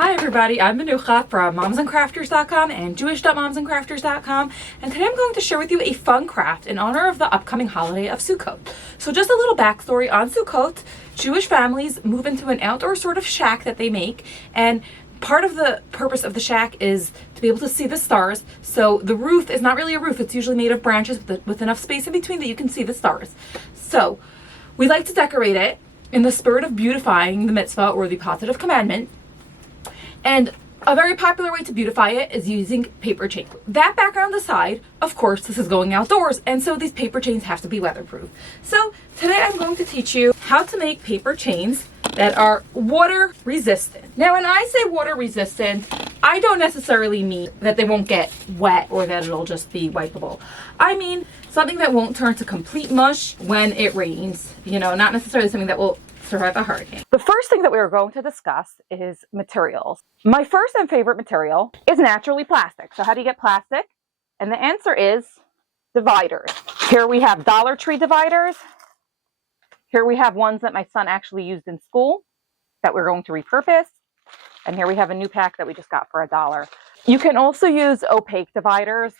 Hi everybody, I'm Manucha from momsandcrafters.com and jewish.momsandcrafters.com, and today I'm going to share with you a fun craft in honor of the upcoming holiday of Sukkot. So just a little backstory on Sukkot. Jewish families move into an outdoor sort of shack that they make, and part of the purpose of the shack is to be able to see the stars. So the roof is not really a roof, it's usually made of branches with enough space in between that you can see the stars. So we like to decorate it in the spirit of beautifying the mitzvah or the positive commandment. And a very popular way to beautify it is using paper chain. That background aside, of course, this is going outdoors, and so these paper chains have to be weatherproof. So today I'm going to teach you how to make paper chains that are water resistant. Now, when I say water resistant, I don't necessarily mean that they won't get wet or that it'll just be wipeable. I mean something that won't turn to complete mush when it rains. Not necessarily something that will survive a hurricane. The first thing that we are going to discuss is materials. My first and favorite material is naturally plastic. So how do you get plastic? And the answer is dividers. Here we have Dollar Tree dividers. Here we have ones that my son actually used in school that we're going to repurpose. And here we have a new pack that we just got for $1. You can also use opaque dividers.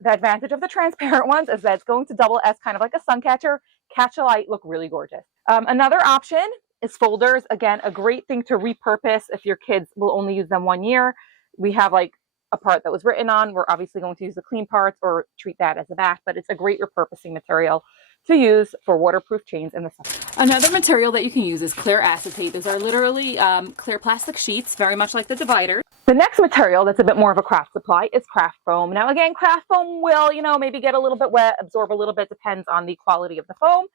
The advantage of the transparent ones is that it's going to double as kind of like a sun catcher, catch a light, look really gorgeous. Another option is folders. Again, a great thing to repurpose if your kids will only use them 1 year. We have like a part that was written on. We're obviously going to use the clean parts or treat that as a back, but it's a great repurposing material to use for waterproof chains in the summer. Another material that you can use is clear acetate. These are literally clear plastic sheets, very much like the divider. The next material that's a bit more of a craft supply is craft foam. Now again, craft foam will, maybe get a little bit wet, absorb a little bit, depends on the quality of the foam.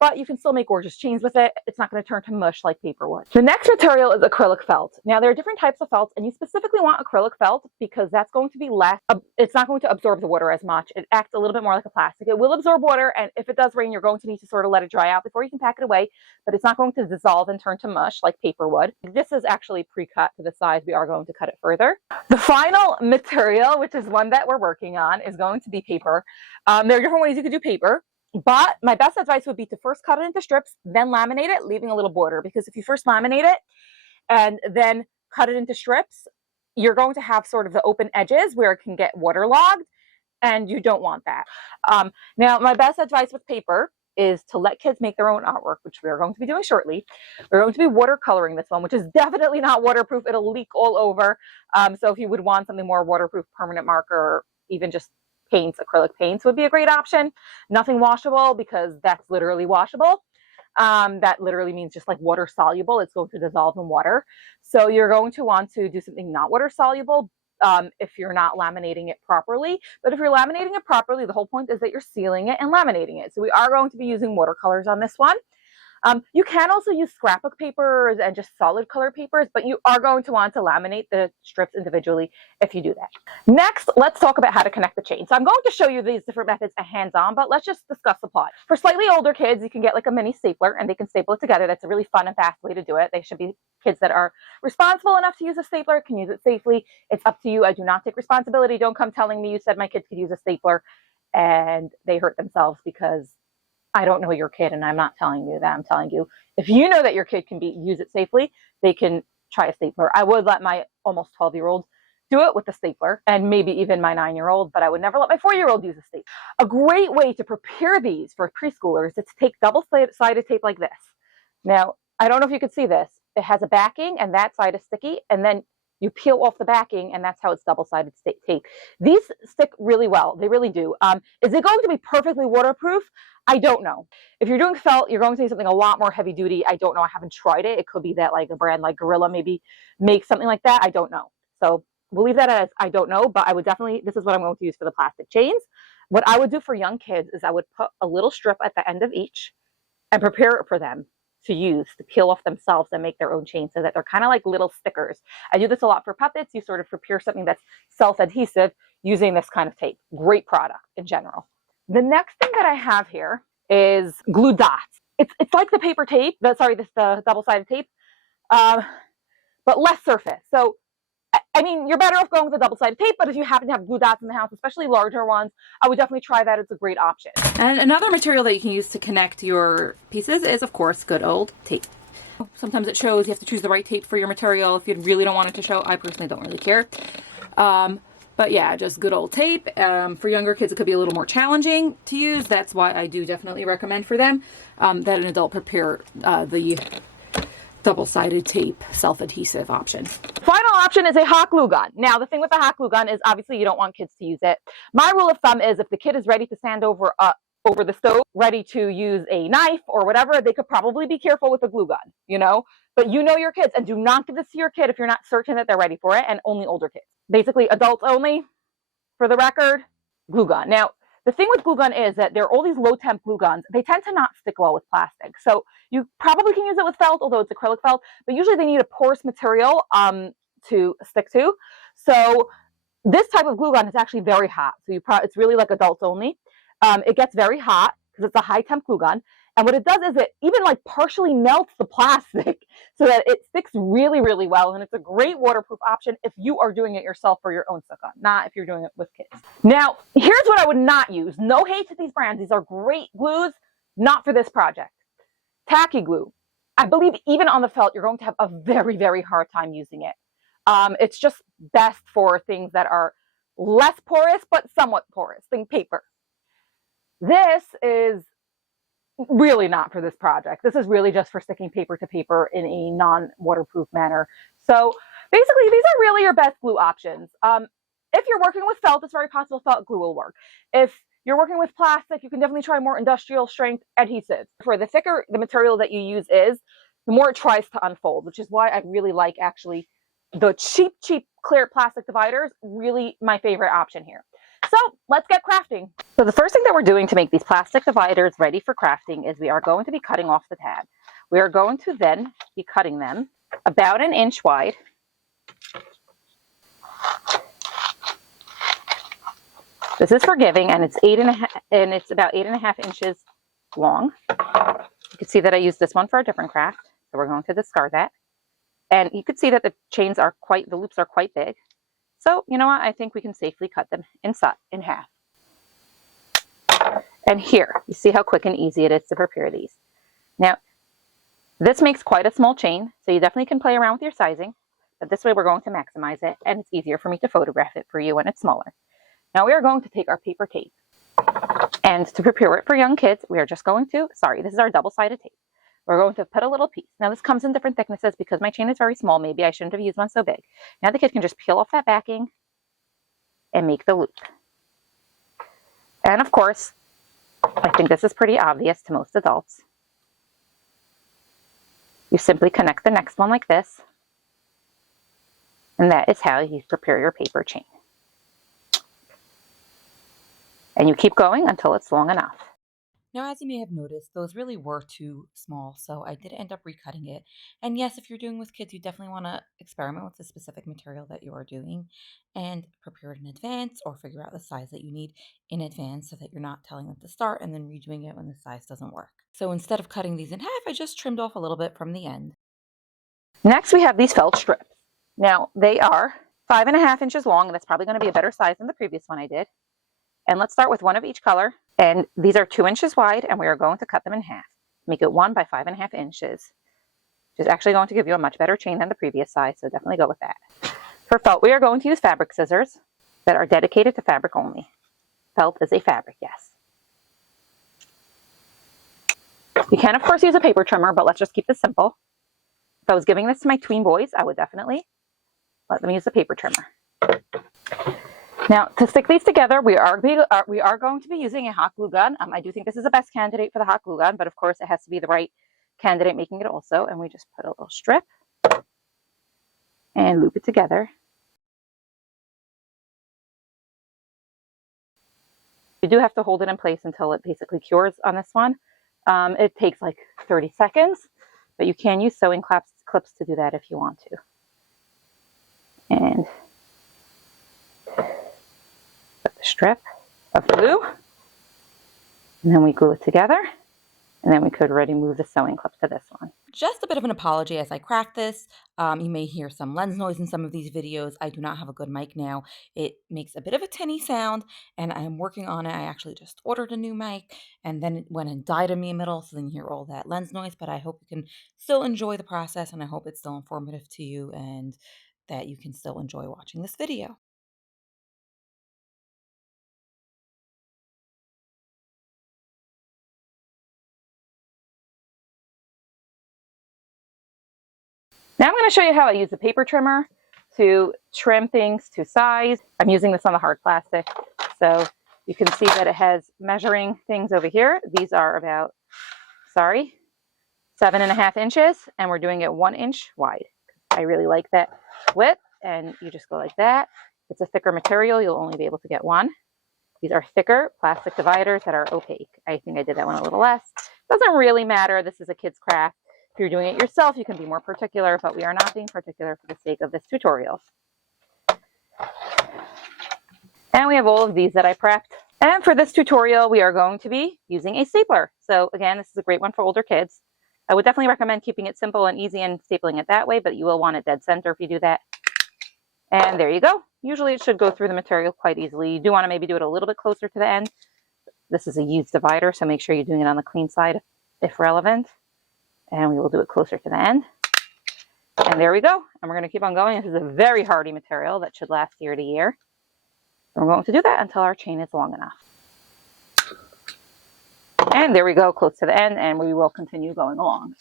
But you can still make gorgeous chains with it. It's not going to turn to mush like paper would. The next material is acrylic felt. Now there are different types of felts, and you specifically want acrylic felt because that's going to be less, it's not going to absorb the water as much. It acts a little bit more like a plastic. It will absorb water, and if it does rain, you're going to need to sort of let it dry out before you can pack it away, but it's not going to dissolve and turn to mush like paper would. This is actually pre-cut to the size. We are going to cut it further. The final material, which is one that we're working on, is going to be paper. There are different ways you could do paper. But my best advice would be to first cut it into strips, then laminate it, leaving a little border. Because if you first laminate it and then cut it into strips, you're going to have sort of the open edges where it can get waterlogged, and you don't want that. Now, my best advice with paper is to let kids make their own artwork, which we are going to be doing shortly. We're going to be watercoloring this one, which is definitely not waterproof. It'll leak all over. So if you would want something more waterproof, permanent marker, or even just paints, acrylic paints would be a great option. Nothing washable, because that's literally washable. That literally means just like water soluble. It's going to dissolve in water. So you're going to want to do something not water soluble if you're not laminating it properly. But if you're laminating it properly, the whole point is that you're sealing it and laminating it. So we are going to be using watercolors on this one. You can also use scrapbook papers and just solid color papers, but you are going to want to laminate the strips individually if you do that. Next, let's talk about how to connect the chain. So I'm going to show you these different methods hands-on, but let's just discuss the plot. For slightly older kids, you can get like a mini stapler and they can staple it together. That's a really fun and fast way to do it. They should be kids that are responsible enough to use a stapler, can use it safely. It's up to you. I do not take responsibility. Don't come telling me you said my kids could use a stapler and they hurt themselves, because I don't know your kid, and I'm not telling you that. I'm telling you, if you know that your kid can use it safely, they can try a stapler. I would let my almost 12-year-old do it with a stapler, and maybe even my 9-year-old, but I would never let my 4-year-old use a stapler. A great way to prepare these for preschoolers is to take double-sided tape like this. Now, I don't know if you can see this. It has a backing, and that side is sticky, and then you peel off the backing, and that's how it's double-sided tape. These stick really well. They really do. Is it going to be perfectly waterproof? I don't know. If you're doing felt, you're going to need something a lot more heavy duty. I don't know. I haven't tried it. It could be that like a brand like Gorilla maybe makes something like that. I don't know. So we'll leave that as I don't know, but I would definitely, this is what I'm going to use for the plastic chains. What I would do for young kids is I would put a little strip at the end of each and prepare it for them to use, to peel off themselves and make their own chains, so that they're kind of like little stickers. I do this a lot for puppets. You sort of prepare something that's self-adhesive using this kind of tape. Great product in general. The next thing that I have here is glue dots. It's like the paper tape, the double-sided tape, but less surface. So I mean, you're better off going with a double-sided tape, but if you happen to have glue dots in the house, especially larger ones, I would definitely try that. It's a great option. And another material that you can use to connect your pieces is, of course, good old tape. Sometimes it shows. You have to choose the right tape for your material. If you really don't want it to show, I personally don't really care. But yeah, just good old tape. For younger kids, it could be a little more challenging to use. That's why I do definitely recommend for them that an adult prepare the double-sided tape self-adhesive option. Final option is a hot glue gun. Now, the thing with the hot glue gun is obviously you don't want kids to use it. My rule of thumb is if the kid is ready to stand over the stove, ready to use a knife or whatever, they could probably be careful with a glue gun, you know? But you know your kids, and do not give this to your kid if you're not certain that they're ready for it, and only older kids. Basically, adults only, for the record, glue gun. Now, the thing with glue gun is that there are all these low temp glue guns. They tend to not stick well with plastic. So you probably can use it with felt, although it's acrylic felt, but usually they need a porous material to stick to. So this type of glue gun is actually very hot. So it's really like adults only. It gets very hot because it's a high temp glue gun. And what it does is it even like partially melts the plastic so that it sticks really, really well. And it's a great waterproof option if you are doing it yourself for your own sukkah, not if you're doing it with kids. Now, here's what I would not use. No hate to these brands. These are great glues, not for this project. Tacky glue. I believe even on the felt, you're going to have a very, very hard time using it. It's just best for things that are less porous, but somewhat porous. Think paper. This is really not for this project. This is really just for sticking paper to paper in a non-waterproof manner. So basically, these are really your best glue options. If you're working with felt, it's very possible felt glue will work. If you're working with plastic, you can definitely try more industrial strength adhesives. For the thicker the material that you use is, the more it tries to unfold, which is why I really like actually the cheap clear plastic dividers, really my favorite option here. So let's get crafting. So the first thing that we're doing to make these plastic dividers ready for crafting is we are going to be cutting off the tab. We are going to then be cutting them about 1 inch wide. This is for giving, and it's about 8.5 inches long. You can see that I used this one for a different craft, so we're going to discard that. And you can see that the loops are quite big. So, you know what? I think we can safely cut them in half. And here, you see how quick and easy it is to prepare these. Now, this makes quite a small chain, so you definitely can play around with your sizing. But this way we're going to maximize it, and it's easier for me to photograph it for you when it's smaller. Now we are going to take our paper tape. And to prepare it for young kids, we are just going to, this is our double-sided tape. We're going to put a little piece. Now this comes in different thicknesses because my chain is very small. Maybe I shouldn't have used one so big. Now the kid can just peel off that backing and make the loop. And of course, I think this is pretty obvious to most adults. You simply connect the next one like this. And that is how you prepare your paper chain. And you keep going until it's long enough. Now, as you may have noticed, those really were too small, so I did end up recutting it. And yes, if you're doing with kids, you definitely want to experiment with the specific material that you are doing and prepare it in advance or figure out the size that you need in advance so that you're not telling them to start and then redoing it when the size doesn't work. So instead of cutting these in half, I just trimmed off a little bit from the end. Next, we have these felt strips. Now, they are 5.5 inches long, and that's probably going to be a better size than the previous one I did. And let's start with one of each color. And these are 2 inches wide, and we are going to cut them in half. Make it 1 by 5.5 inches. Which is actually going to give you a much better chain than the previous size, so definitely go with that. For felt, we are going to use fabric scissors that are dedicated to fabric only. Felt is a fabric, yes. You can, of course, use a paper trimmer, but let's just keep this simple. If I was giving this to my tween boys, I would definitely let them use the paper trimmer. Now, to stick these together, we are going to be using a hot glue gun. I do think this is the best candidate for the hot glue gun, but of course it has to be the right candidate making it also. And we just put a little strip and loop it together. You do have to hold it in place until it basically cures on this one. It takes like 30 seconds, but you can use sewing clips to do that if you want to. And put the strip of glue, and then we glue it together, And then we could already move the sewing clips to this one. Just a bit of an apology as I craft this. You may hear some lens noise in some of these videos. I do not have a good mic now. It makes a bit of a tinny sound, and I am working on it. I actually just ordered a new mic, and then it went and died in the middle, so then you hear all that lens noise. But I hope you can still enjoy the process, and I hope it's still informative to you and that you can still enjoy watching this video. Now I'm going to show you how I use the paper trimmer to trim things to size. I'm using this on the hard plastic, so you can see that it has measuring things over here. These are about, 7.5 inches, and we're doing it 1 inch wide. I really like that width, and you just go like that. If it's a thicker material, you'll only be able to get one. These are thicker plastic dividers that are opaque. I think I did that one a little less. Doesn't really matter. This is a kid's craft. If you're doing it yourself, you can be more particular, but we are not being particular for the sake of this tutorial. And we have all of these that I prepped. And for this tutorial, we are going to be using a stapler. So again, this is a great one for older kids. I would definitely recommend keeping it simple and easy and stapling it that way, but you will want it dead center if you do that. And there you go. Usually it should go through the material quite easily. You do want to maybe do it a little bit closer to the end. This is a used divider, so make sure you're doing it on the clean side if relevant. And we will do it closer to the end. And there we go. And we're going to keep on going. This is a very hardy material that should last year to year. And we're going to do that until our chain is long enough. And there we go, close to the end, and we will continue going along.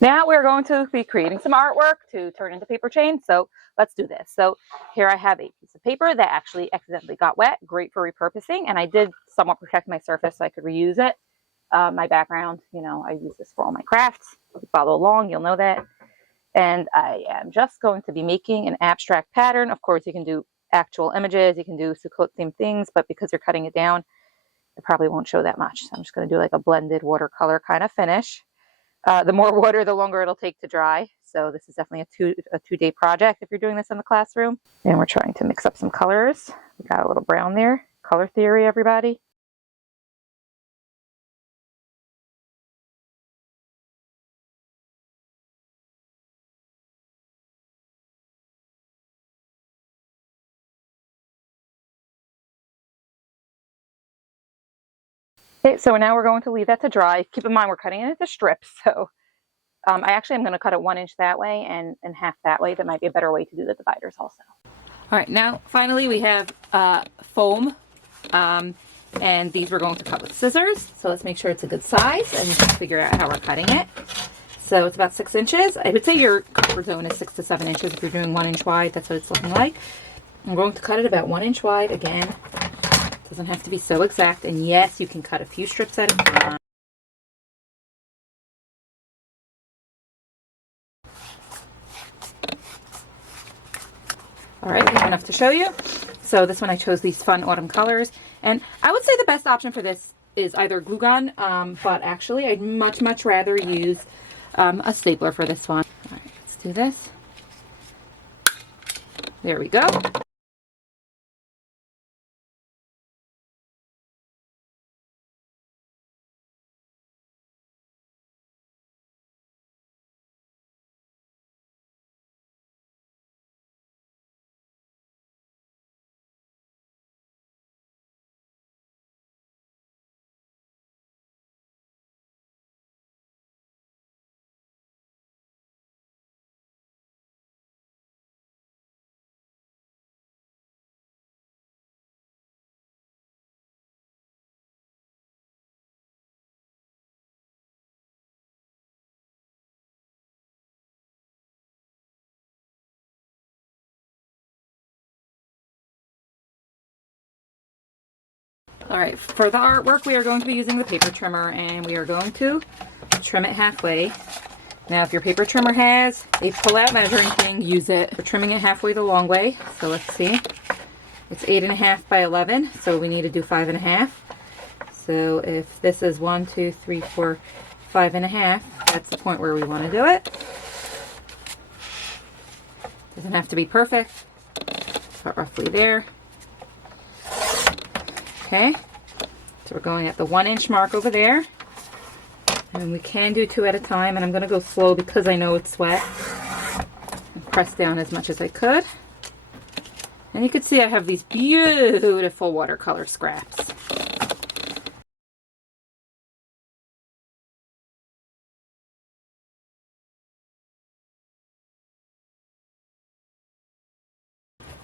Now we're going to be creating some artwork to turn into paper chains. So let's do this. So here I have a piece of paper that actually accidentally got wet. Great for repurposing. And I did somewhat protect my surface so I could reuse it. My background, I use this for all my crafts. If you follow along, you'll know that. And I am just going to be making an abstract pattern. Of course, you can do actual images. You can do Sukkot themed things. But because you're cutting it down, it probably won't show that much. So I'm just going to do like a blended watercolor kind of finish. The more water, the longer it'll take to dry. So this is definitely a two-day project if you're doing this in the classroom. And we're trying to mix up some colors. We got a little brown there. Color theory, everybody. Okay, so now we're going to leave that to dry. Keep in mind we're cutting it into strips. So I actually am going to cut it 1 inch that way and half that way. That might be a better way to do the dividers also. All right, now finally we have foam, and these we're going to cut with scissors. So let's make sure it's a good size and figure out how we're cutting it. So it's about 6 inches. I would say your comfort zone is 6 to 7 inches if you're doing 1 inch wide. That's what it's looking like. I'm going to cut it about 1 inch wide. Again, doesn't have to be so exact. And yes, you can cut a few strips at a time. All right, we have enough to show you. So this one I chose these fun autumn colors. And I would say the best option for this is either glue gun, but actually I'd much rather use a stapler for this one. All right, let's do this. There we go. All right, for the artwork, we are going to be using the paper trimmer, and we are going to trim it halfway. Now, if your paper trimmer has a pull-out measuring thing, use it. We're trimming it halfway the long way. So let's see. It's 8.5 by 11, so we need to do 5.5. So if this is 1, 2, 3, 4, 5.5, that's the point where we want to do it. Doesn't have to be perfect, but roughly there. Okay, so we're going at the 1-inch mark over there. And we can do 2 at a time, and I'm going to go slow because I know it's wet. And press down as much as I could. And you can see I have these beautiful watercolor scraps.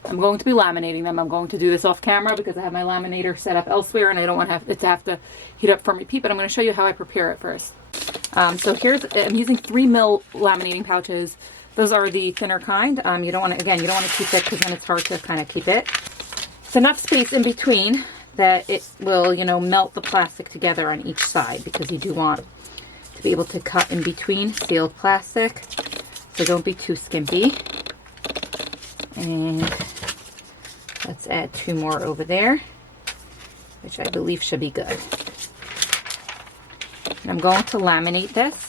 I'm going to be laminating them. I'm going to do this off camera because I have my laminator set up elsewhere and I don't want it to have to heat up for repeat, but I'm going to show you how I prepare it first. So here's, I'm using 3mm laminating pouches. Those are the thinner kind. You don't want to, again, you don't want it too thick because then it's hard to kind of keep it. It's enough space in between that it will, you know, melt the plastic together on each side, because you do want to be able to cut in between sealed plastic. So don't be too skimpy. And let's add 2 more over there, which I believe should be good. And I'm going to laminate this.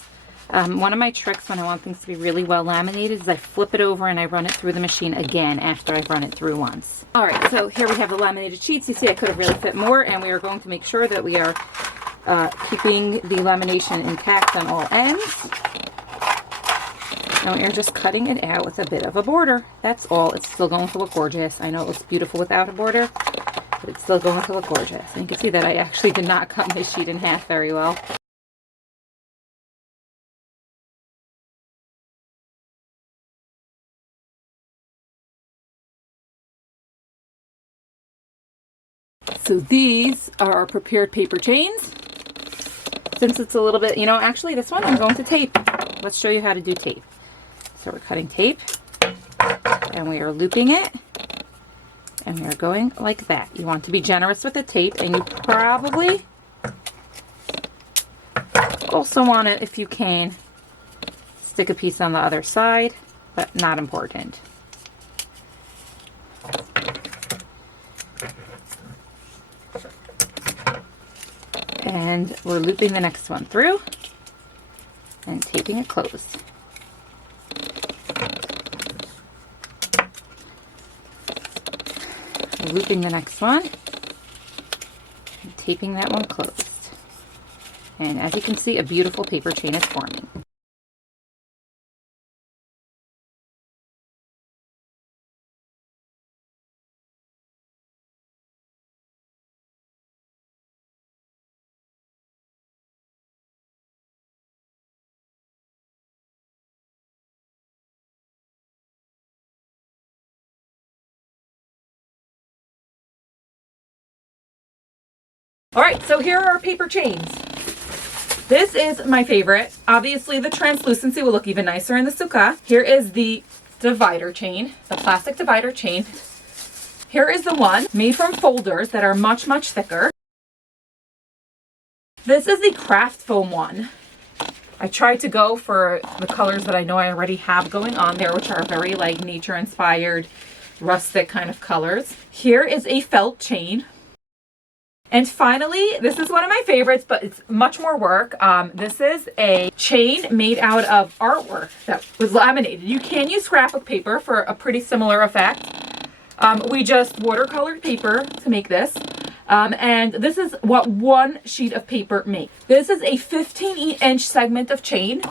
One of my tricks when I want things to be really well laminated is I flip it over and I run it through the machine again after I've run it through once. All right, so here we have the laminated sheets. You see I could have really fit more, and we are going to make sure that we are keeping the lamination intact on all ends. And we are just cutting it out with a bit of a border. That's all. It's still going to look gorgeous. I know it looks beautiful without a border, but it's still going to look gorgeous. And you can see that I actually did not cut my sheet in half very well. So these are our prepared paper chains. Since it's a little bit, you know, actually this one I'm going to tape. Let's show you how to do tape. So we're cutting tape and we are looping it and we are going like that. You want to be generous with the tape, and you probably also want to, if you can, stick a piece on the other side, but not important. And we're looping the next one through and taping it closed. We're looping the next one and taping that one closed. And as you can see, a beautiful paper chain is forming. All right, so here are our paper chains. This is my favorite. Obviously, the translucency will look even nicer in the Sukkah. Here is the divider chain, the plastic divider chain. Here is the one made from folders that are much, much thicker. This is the craft foam one. I tried to go for the colors that I know I already have going on there, which are very like nature inspired, rustic kind of colors. Here is a felt chain. And finally, this is one of my favorites, but it's much more work. This is a chain made out of artwork that was laminated. You can use scrapbook paper for a pretty similar effect. We just watercolored paper to make this. And this is what one sheet of paper makes. This is a 15-inch segment of chain.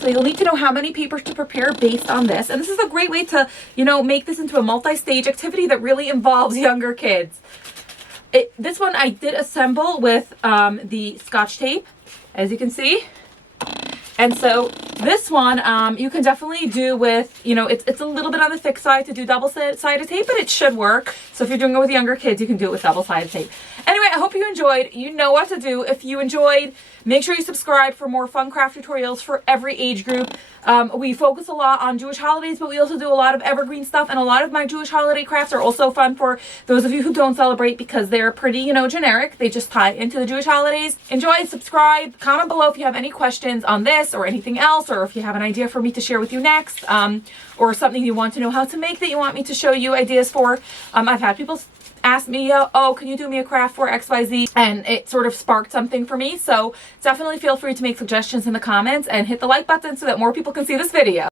So you'll need to know how many papers to prepare based on this. And this is a great way to, you know, make this into a multi-stage activity that really involves younger kids. This one I did assemble with the Scotch tape, as you can see. And so This one, you can definitely do with, you know, it's a little bit on the thick side to do double-sided tape, but it should work. So if you're doing it with younger kids, you can do it with double-sided tape. Anyway, I hope you enjoyed. You know what to do. If you enjoyed, make sure you subscribe for more fun craft tutorials for every age group. We focus a lot on Jewish holidays, but we also do a lot of evergreen stuff, and a lot of my Jewish holiday crafts are also fun for those of you who don't celebrate because they're pretty, you know, generic. They just tie into the Jewish holidays. Enjoy, subscribe, comment below if you have any questions on this or anything else, or if you have an idea for me to share with you next, or something you want to know how to make that you want me to show you ideas for. I've had people ask me, oh, can you do me a craft for XYZ? And it sort of sparked something for me. So definitely feel free to make suggestions in the comments and hit the like button so that more people can see this video.